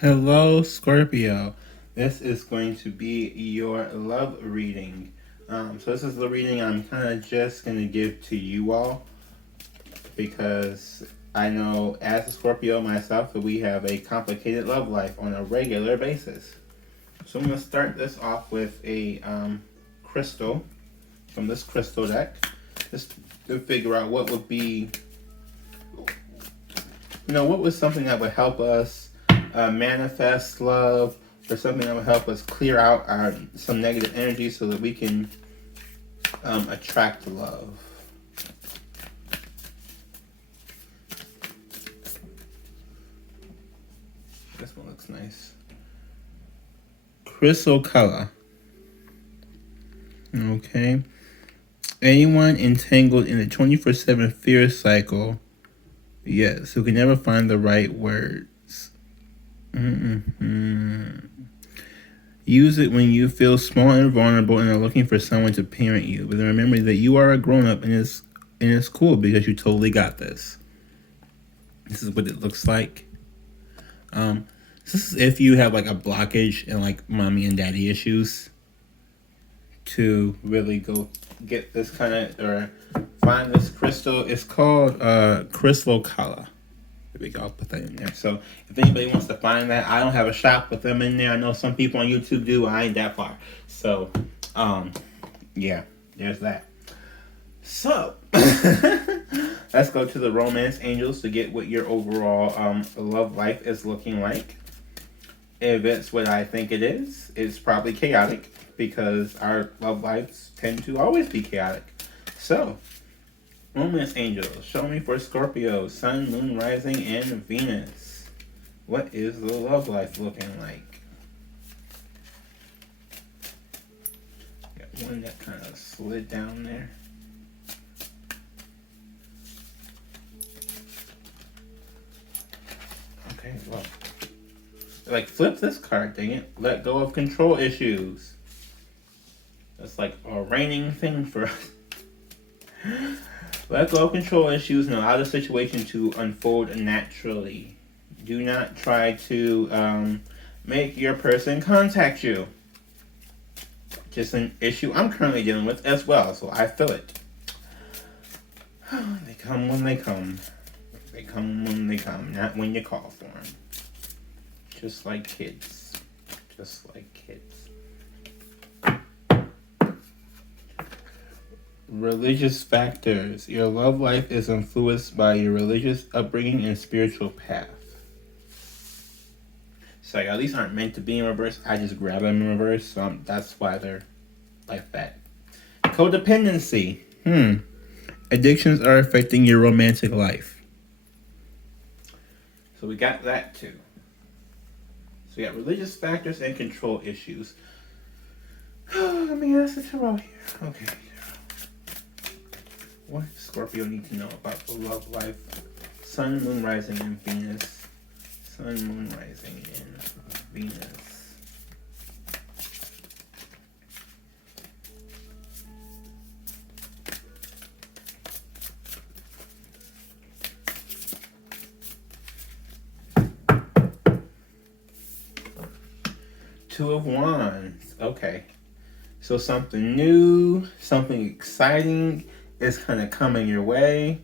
Hello, Scorpio. This is going to be your love reading. So this is the reading I'm kind of just going to give to you all because I know as a Scorpio myself that we have a complicated love life on a regular basis. So I'm going to start this off with a crystal from this crystal deck just to figure out what would be, what was something that would help us manifest love, or something that will help us clear out some negative energy so that we can attract love. This one looks nice. Crystal color. Okay. Anyone entangled in a 24/7 fear cycle, yes, who can never find the right words. Use it when you feel small and vulnerable and are looking for someone to parent you. But remember that you are a grown-up and it's cool because you totally got this. This is what it looks like. This is if you have like a blockage and like mommy and daddy issues, to really go get this kind of, or find this crystal. It's called crystal color. There we go, I'll put that in there. So if anybody wants to find that, I don't have a shop with them in there. I know some people on YouTube do. I ain't that far. So, yeah, there's that. So, let's go to the romance angels to get what your overall love life is looking like. If it's what I think it is, it's probably chaotic because our love lives tend to always be chaotic. So, romance angels, show me for Scorpio, Sun, Moon, Rising, and Venus. What is the love life looking like? Got one that kind of slid down there. Okay, well. Like, flip this card, dang it. Let go of control issues. That's like a reigning thing for us. Let go of control issues and allow the situation to unfold naturally. Do not try to make your person contact you. Just an issue I'm currently dealing with as well, so I feel it. They come when they come. They come when they come, not when you call for them. Just like kids. Just like kids. Religious factors. Your love life is influenced by your religious upbringing and spiritual path. So yeah, these aren't meant to be in reverse. I just grab them in reverse, so that's why they're like that. Codependency. Addictions are affecting your romantic life. So we got that too. So we got religious factors and control issues. Let me ask the tarot here. Okay. What does Scorpio need to know about the love life? Sun, Moon, Rising, and Venus. Sun, Moon, Rising, and Venus. Two of Wands. Okay. So something new, something exciting is kind of coming your way.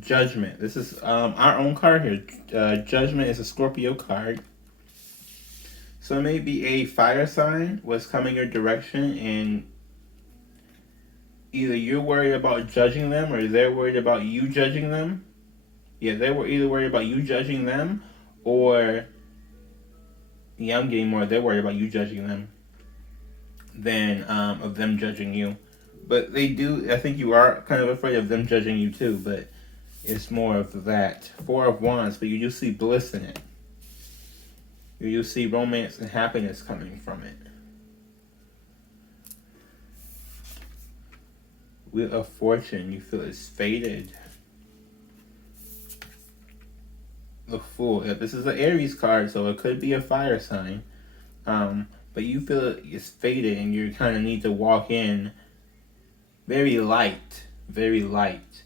Judgment. This is our own card here. Judgment is a Scorpio card. So maybe a fire sign was coming your direction and either you're worried about judging them or they're worried about you judging them. Yeah, they were either worried about you judging them or, yeah, I'm getting more, they're worried about you judging them than of them judging you. But they do, I think you are kind of afraid of them judging you too, but it's more of that. Four of Wands, but you do see bliss in it. You do see romance and happiness coming from it. Wheel of Fortune, you feel it's faded. The Fool. Yeah, this is an Aries card, so it could be a fire sign. But you feel it's faded and you kind of need to walk in very light, very light.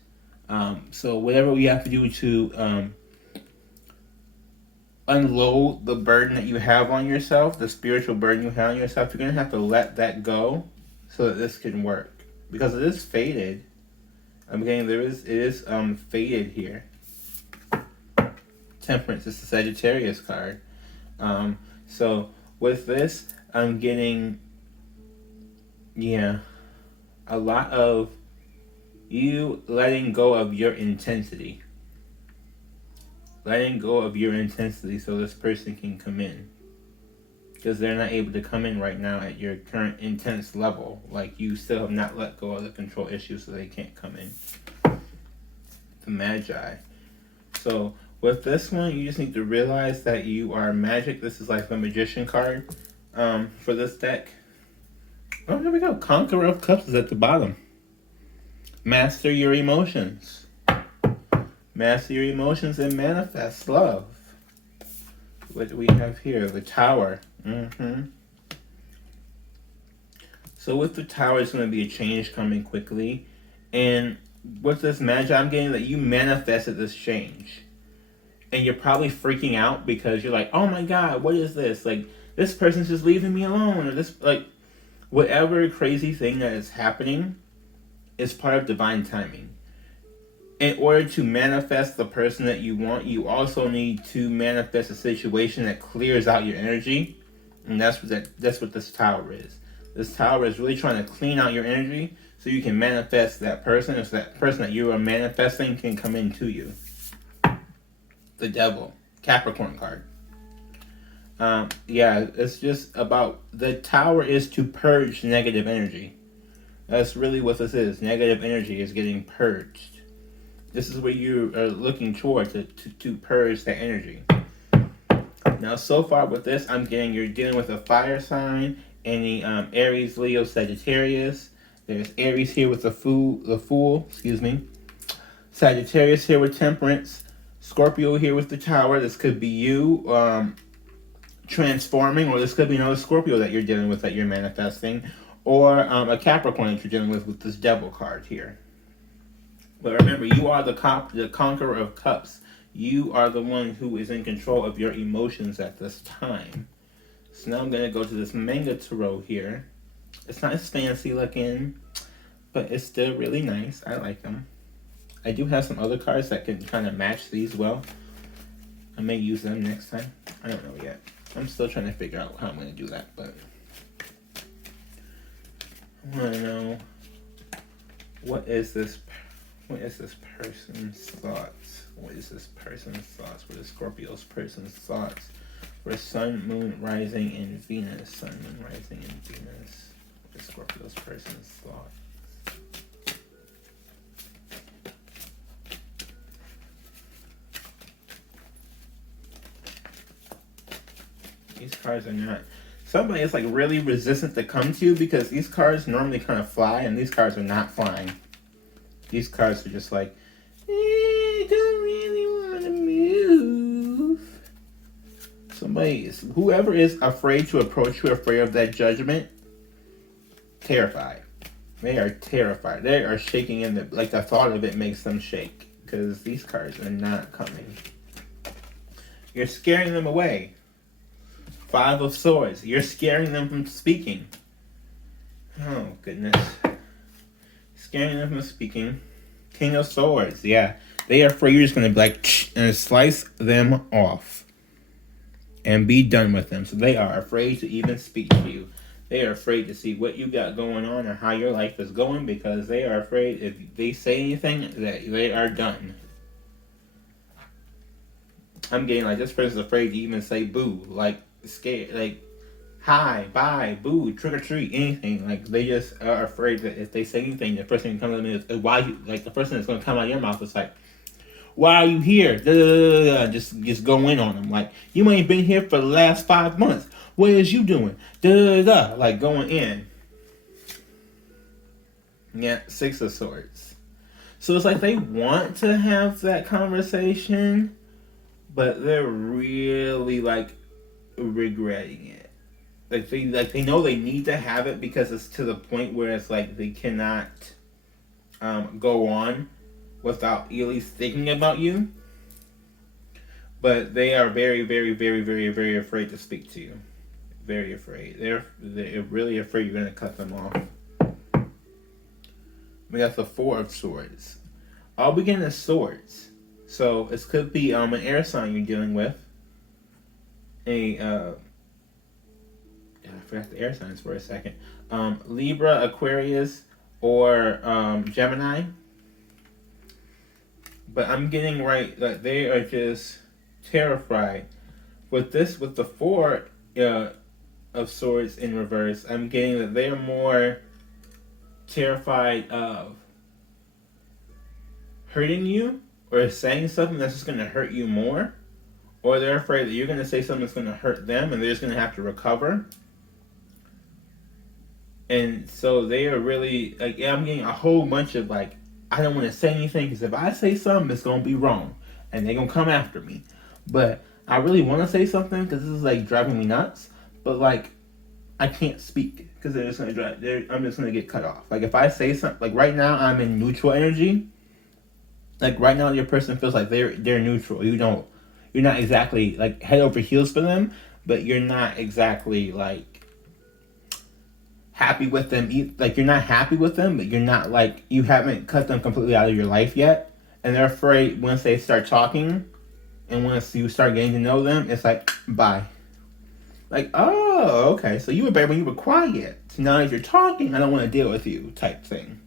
So whatever we have to do to unload the burden that you have on yourself, the spiritual burden you have on yourself. You're going to have to let that go so that this can work. Because it is faded. I'm getting, it is faded here. Temperance is the Sagittarius card. So with this, I'm getting, yeah, a lot of you letting go of your intensity. Letting go of your intensity so this person can come in. Because they're not able to come in right now at your current intense level. Like, you still have not let go of the control issues, so they can't come in. The Magi. So with this one, you just need to realize that you are magic. This is like the Magician card for this deck. Oh, there we go. Conqueror of Cups is at the bottom. Master your emotions. Master your emotions and manifest love. What do we have here? The Tower. So with the Tower, it's going to be a change coming quickly. And with this Magi, I'm getting that you manifested this change. And you're probably freaking out because you're like, oh my God, what is this? Like, this person's just leaving me alone. Or this, like, whatever crazy thing that is happening is part of divine timing. In order to manifest the person that you want, you also need to manifest a situation that clears out your energy. And that's what this Tower is. This Tower is really trying to clean out your energy so you can manifest that person, so that person that you are manifesting can come into you. The Devil, Capricorn card. Yeah, it's just about, the Tower is to purge negative energy. That's really what this is. Negative energy is getting purged. This is where you are looking towards to purge that energy. Now, so far with this, I'm getting you're dealing with a fire sign, any Aries, Leo, Sagittarius. There's Aries here with the Fool, excuse me. Sagittarius here with Temperance. Scorpio here with the Tower. This could be you transforming, or this could be another Scorpio that you're dealing with that you're manifesting, or a Capricorn that you're dealing with this Devil card here. But remember, you are the conqueror of cups. You are the one who is in control of your emotions at this time. So now I'm going to go to this manga tarot here. It's not as fancy looking, but it's still really nice. I like them. I do have some other cards that can kind of match these well. I may use them next time. I don't know yet. I'm still trying to figure out how I'm going to do that, but I want to know, what is this person's thoughts? What is this person's thoughts? What is Scorpio's person's thoughts? For Sun, Moon, Rising, and Venus. Sun, Moon, Rising, and Venus. What is Scorpio's person's thoughts? These cards are not... Somebody is like really resistant to come to you because these cards normally kind of fly, and these cards are not flying. These cards are just like, don't really want to move. Whoever is afraid to approach you, afraid of that judgment, terrified. They are terrified. They are shaking in the, like the thought of it makes them shake because these cards are not coming. You're scaring them away. Five of Swords. You're scaring them from speaking. Oh, goodness. Scaring them from speaking. King of Swords. Yeah. They are afraid you're just going to be like, and slice them off. And be done with them. So they are afraid to even speak to you. They are afraid to see what you got going on or how your life is going because they are afraid if they say anything that they are done. I'm getting like this person's afraid to even say boo. Like, scared, like hi, bye, boo, trick or treat, anything. Like they just are afraid that if they say anything, the first thing that comes to them is why you, like the first thing that's going to come out of your mouth is like, why are you here? Da, da, da, da. Just go in on them. Like, you ain't been here for the last 5 months. What is you doing? Da, da, da. Like going in. Yeah, Six of Swords. So it's like they want to have that conversation, but they're really like regretting it. Like they know they need to have it because it's to the point where it's like they cannot go on without at least thinking about you. But they are very, very, very, very, very afraid to speak to you. Very afraid. They're really afraid you're going to cut them off. We got the Four of Swords. I'll begin as swords. So it could be an air sign you're dealing with. I forgot the air signs for a second. Libra, Aquarius, or Gemini. But I'm getting right that they are just terrified. With the Four of Swords in reverse, I'm getting that they're more terrified of hurting you or saying something that's just going to hurt you more, or they're afraid that you're going to say something that's going to hurt them and they're just going to have to recover. And so they are really like, yeah, I'm getting a whole bunch of like, I don't want to say anything because if I say something, it's going to be wrong and they're going to come after me. But I really want to say something because this is like driving me nuts. But like, I can't speak because they're just going to drive. I'm just going to get cut off. Like if I say something, like right now I'm in neutral energy. Like right now your person feels like they're neutral. You're not exactly like head over heels for them, but you're not exactly like happy with them. Like you're not happy with them, but you're not like, you haven't cut them completely out of your life yet. And they're afraid once they start talking and once you start getting to know them, it's like, bye. Like, oh, okay, so you were bad when you were quiet. So now that you're talking, I don't want to deal with you type thing.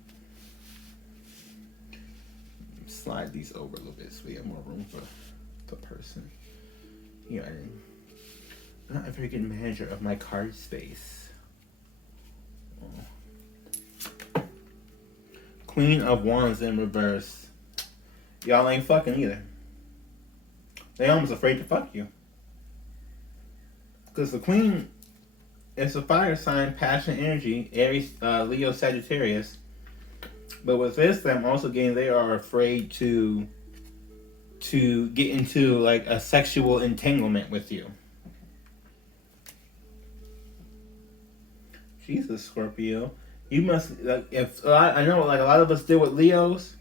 Slide these over a little bit so we have more room for the person. Yeah, I'm not a very good manager of my card space. Oh. Queen of Wands in reverse. Y'all ain't fucking either. They almost afraid to fuck you. Because the Queen is a fire sign, passion, energy, Aries, Leo, Sagittarius. But with this, I'm also getting they are afraid to get into like a sexual entanglement with you. Jesus, Scorpio, you must like if I know like a lot of us deal with Leos.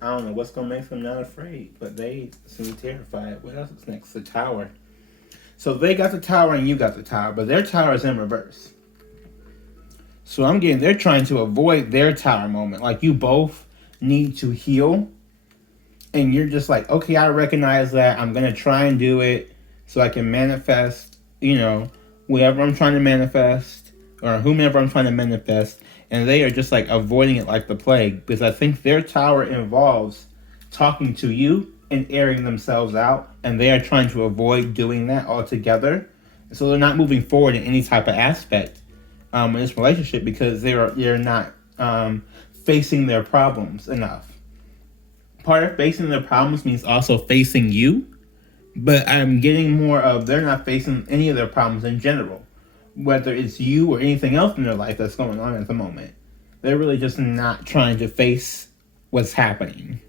I don't know what's gonna make them not afraid, but they seem terrified. What else is next? The Tower. So they got the Tower and you got the Tower, but their Tower is in reverse. So I'm getting they're trying to avoid their Tower moment. Like you both need to heal, and you're just like, okay, I recognize that. I'm gonna try and do it so I can manifest, whatever I'm trying to manifest or whomever I'm trying to manifest. And they are just like avoiding it like the plague because I think their Tower involves talking to you and airing themselves out, and they are trying to avoid doing that altogether. So they're not moving forward in any type of aspect in this relationship because they're not facing their problems enough. Part of facing their problems means also facing you, but I'm getting more of they're not facing any of their problems in general. Whether it's you or anything else in their life that's going on at the moment. They're really just not trying to face what's happening.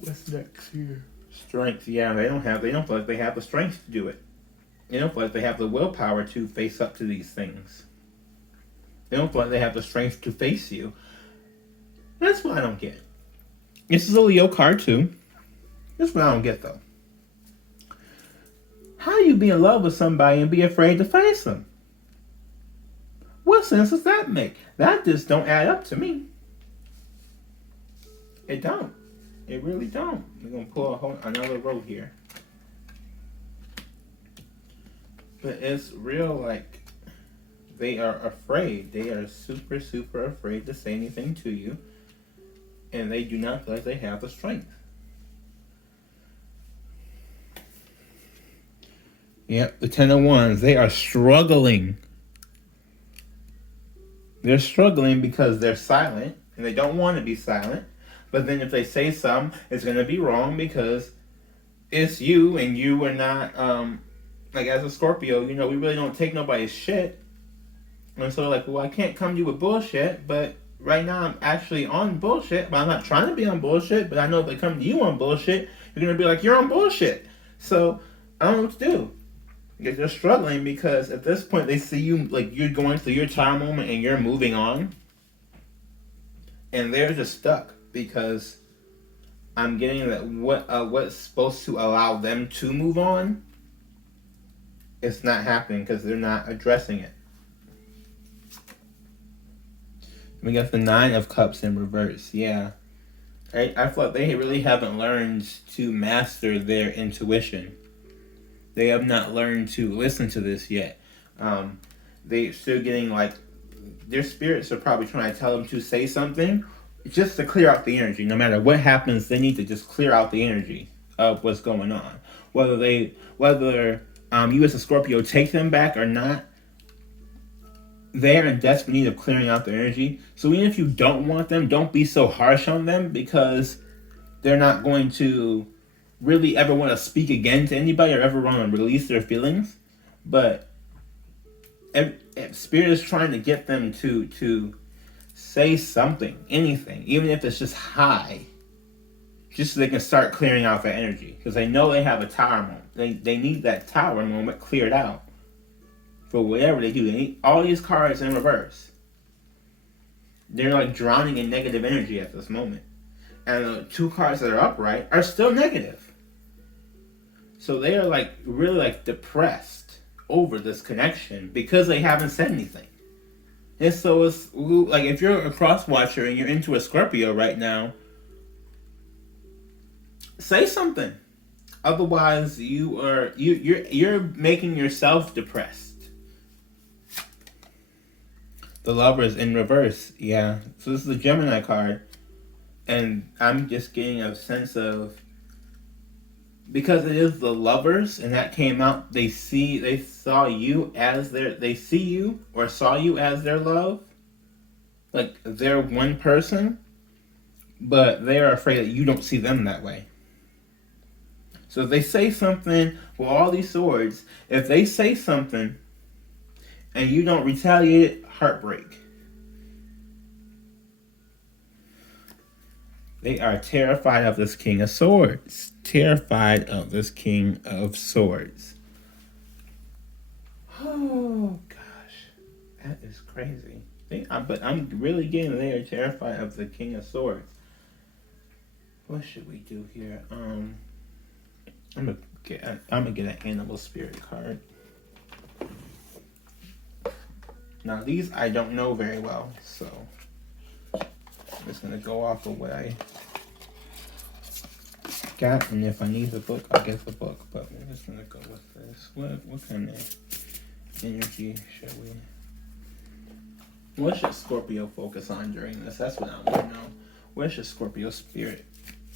What's next here? Strength, yeah, they don't feel like they have the strength to do it. They don't feel like they have the willpower to face up to these things. They don't feel like they have the strength to face you. That's what I don't get. This is a Leo card too. That's what I don't get though. How do you be in love with somebody and be afraid to face them? What sense does that make? That just don't add up to me. It don't. It really don't. We're going to pull another row here. But it's real like they are afraid. They are super, super afraid to say anything to you. And they do not feel like they have the strength. Yep, the 10 of Wands, they are struggling. They're struggling because they're silent, and they don't want to be silent. But then if they say something, it's going to be wrong because it's you, and you are not, like as a Scorpio, we really don't take nobody's shit. And so like, well, I can't come to you with bullshit, but right now I'm actually on bullshit, but I'm not trying to be on bullshit, but I know if I come to you on bullshit, you're going to be like, you're on bullshit. So I don't know what to do. They're struggling because at this point they see you like you're going through your tower moment and you're moving on, and they're just stuck because I'm getting that what's supposed to allow them to move on, it's not happening because they're not addressing it. We got the Nine of Cups in reverse. Yeah, I feel like they really haven't learned to master their intuition. They have not learned to listen to this yet. They're still getting like, their spirits are probably trying to tell them to say something just to clear out the energy. No matter what happens, they need to just clear out the energy of what's going on. Whether you as a Scorpio take them back or not, they are in desperate need of clearing out their energy. So even if you don't want them, don't be so harsh on them, because they're not going to really ever want to speak again to anybody or ever want to release their feelings. But if Spirit is trying to get them to say something, anything, even if it's just hi, just so they can start clearing out their energy, because they know they have a tower moment. They need that tower moment cleared out for whatever they do. They need all these cards in reverse. They're like drowning in negative energy at this moment. And the two cards that are upright are still negative. So they are like really like depressed over this connection because they haven't said anything. And so it's like, if you're a cross watcher and you're into a Scorpio right now, say something. Otherwise, you're making yourself depressed. The Lovers in reverse, yeah. So this is the Gemini card, and I'm just getting a sense of, because it is the Lovers, and that came out, they saw you as they see you or saw you as their love, like they're one person, but they are afraid that you don't see them that way. So if they say something, well, all these swords, if they say something and you don't retaliate, heartbreak. They are terrified of this King of Swords. Terrified of this King of Swords. Oh, gosh. That is crazy. But I'm really getting they are terrified of the King of Swords. What should we do here? I'm gonna get an Animal Spirit card. Now these I don't know very well, so I'm just gonna go off of what I got, and if I need the book, I'll get the book. But we're just gonna go with this. What kind of energy should we? What should Scorpio focus on during this? That's what I want to know. What should Scorpio spirit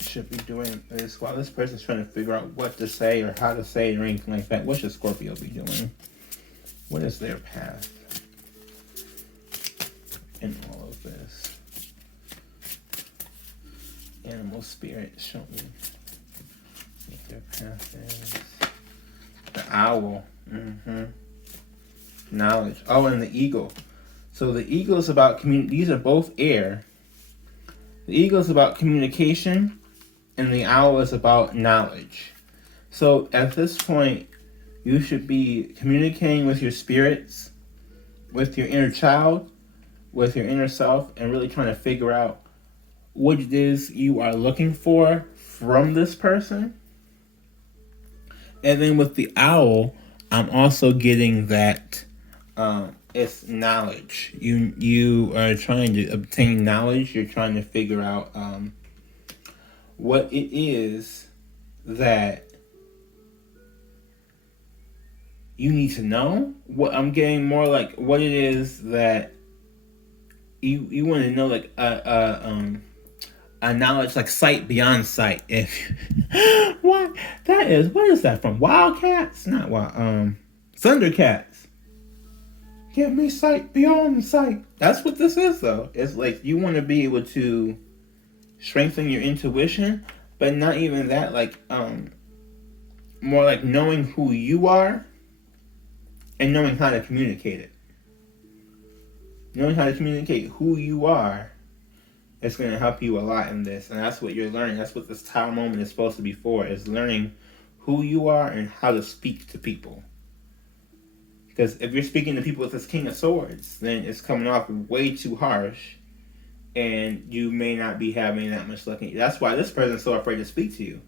should be doing this while this person's trying to figure out what to say or how to say it or anything like that? What should Scorpio be doing? What is their path in all of this? Animal spirit, show me what their path is. The owl. Knowledge. Oh, and the eagle. So the eagle is about community. These are both air. The eagle is about communication, and the owl is about knowledge. So at this point, you should be communicating with your spirits, with your inner child, with your inner self, and really trying to figure out what it is you are looking for from this person. And then with the owl, I'm also getting that it's knowledge. You are trying to obtain knowledge. You're trying to figure out what it is that you need to know. What I'm getting more like what it is that you want to know, like a knowledge, like sight beyond sight. If what is that from? Wildcats? Not wild. Thundercats. Give me sight beyond sight. That's what this is, though. It's like you want to be able to strengthen your intuition, but not even that. Like more like knowing who you are and knowing how to communicate it. Knowing how to communicate who you are, it's going to help you a lot in this. And that's what you're learning. That's what this tower moment is supposed to be for, is learning who you are and how to speak to people. Because if you're speaking to people with this King of Swords, then it's coming off way too harsh. And you may not be having that much luck. That's why this person's so afraid to speak to you.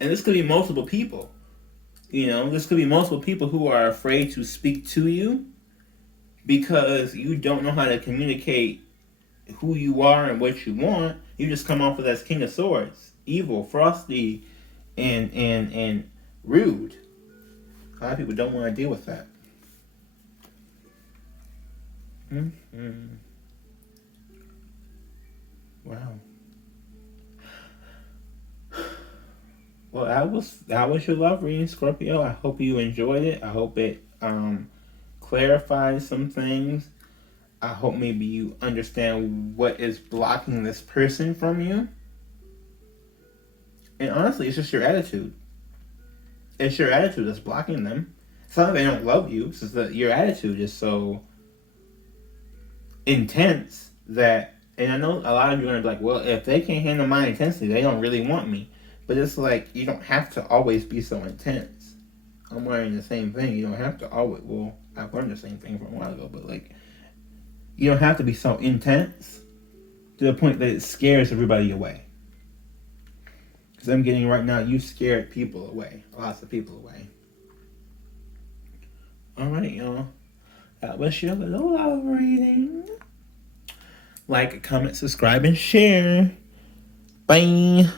And this could be multiple people. This could be multiple people who are afraid to speak to you because you don't know how to communicate who you are and what you want. You just come off with that King of Swords. Evil, frosty, and rude. A lot of people don't want to deal with that. Mm-hmm. Wow. Well, that was your love reading, Scorpio. I hope you enjoyed it. I hope it clarifies some things. I hope maybe you understand what is blocking this person from you. And honestly, it's just your attitude. It's your attitude that's blocking them. It's not that they don't love you. It's just that your attitude is so intense that... And I know a lot of you are going to be like, well, if they can't handle my intensity, they don't really want me. But it's like, you don't have to always be so intense. I'm wearing the same thing. You don't have to always... Well, I've learned the same thing from a while ago, but like, you don't have to be so intense to the point that it scares everybody away. Because I'm getting right now, you scared people away. Lots of people away. Alright, y'all. That was your little love reading. Like, comment, subscribe, and share. Bye.